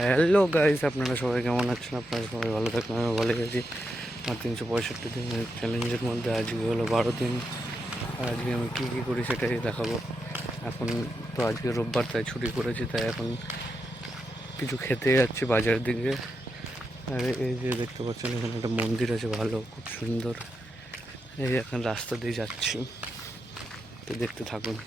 Hello guys, আপনারা সবাই কেমন আছেন? আপনারা সবাই ভালো থাকবেন, আমি ভালো আছি। আমার 365 দিনের চ্যালেঞ্জের মধ্যে আজকে হলো 12 দিন। আর আজকে আমি কী কী করি সেটাই দেখাবো। এখন তো আজকে রোববার, তাই ছুটি করেছি, তাই এখন কিছু খেতে যাচ্ছি বাজারের দিকে। আর এই যে দেখতে পাচ্ছেন, এখানে একটা মন্দির আছে, ভালো, খুব সুন্দর। এই এখন রাস্তা দিয়ে যাচ্ছি, তো দেখতে থাকুন।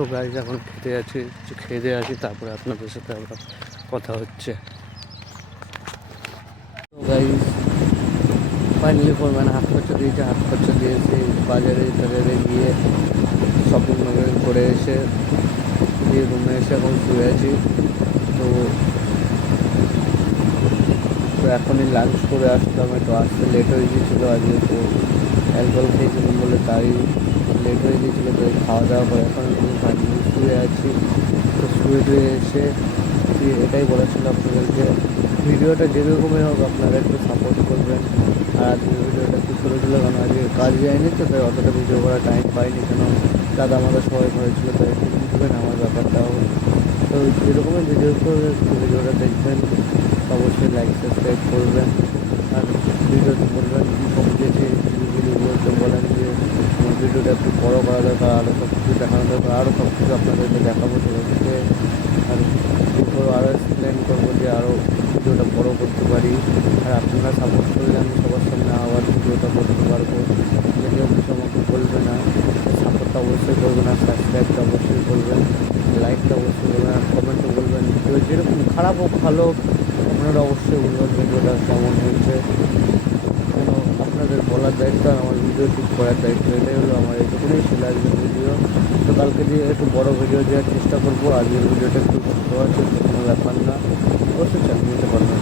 তো গাইজ এখন খেতে যাচ্ছি, কিছু খেয়ে দিয়ে আসি, তারপরে আপনাদের সাথে আবার কথা হচ্ছে। তো গাইজ ফাইনালি মানে হাত খরচা দিয়েছে, হাত খরচা দিয়েছে বাজারে টাজারে গিয়ে শপিং মপিং করে এসে দিয়ে রুমে এসে এখন শুয়ে আছি। তো তো এখনই লাঞ্চ করে আসলাম, একটু আসতে লেট হয়ে গিয়েছিলো আজকে। তো অ্যালকোহল খেয়েছিলাম বলে তাই লেট হয়ে গিয়েছিলো, তো খাওয়া দাওয়া করে এখন ফাইনালি শুয়ে আছি। তো শুয়ে টুয়ে এসে এটাই বলেছিল আপনাদেরকে, ভিডিওটা যেরকমই হোক আপনারা একটু সাপোর্ট করবেন। আর আজকে ভিডিওটা একটু ছোটো ছিল, কারণ আজকে কাজ যায়নি, তো তাই অতটা ভিডিও করার টাইম পাইনি, কেন দাদা আমাদের সবাই হয়েছিল, তাই একটু বুঝবেন আমার ব্যাপারটাও। তো যেরকমই ভিডিও করবে ভিডিওটা দেখবেন, অবশ্যই লাইক সাবস্ক্রাইব করবেন। আর ভিডিওতে বলবেন কী কম দিয়েছে, ভিডিও বলতে বলেন যে আমার ভিডিওটা একটু বড় করা দরকার, আরও সব কিছু দেখানো দরকার, আরও সব কিছু আপনাদেরকে দেখাবো সবাইকে। আর এরপর আরও এক্সপ্লেন করবো যে আরও ভিডিওটা বড় করতে পারি। আর আপনারা সাপোর্ট করলে আমি সবার সামনে আবার ভিডিওটা করতে পারবো। যদিও কিছু আমাকে বলবে না, সাপোর্টটা অবশ্যই করবেন, আর সাবস্ক্রাইবটা অবশ্যই করবেন, লাইকটা অবশ্যই করবেন, আর কমেন্টও বলবেন। ভিডিও যেরকম খারাপ হোক ভালো হোক আপনারা অবশ্যই বলবেন ভিডিওটা কেমন হয়েছে। কেন আপনাদের বলার দায়িত্ব আর আমার ভিডিও ঠিক করার দায়িত্ব, এটাই হলো আমার। এইটুকুনি ছিল আজকের ভিডিও। তো কালকে দিয়ে একটু বড় ভিডিও দেওয়ার চেষ্টা করবো। আজকের ভিডিওটা একটু ছোটো আছে, কোনো ব্যাপার না, অবশ্যই চালিয়ে নিতে পারবেন।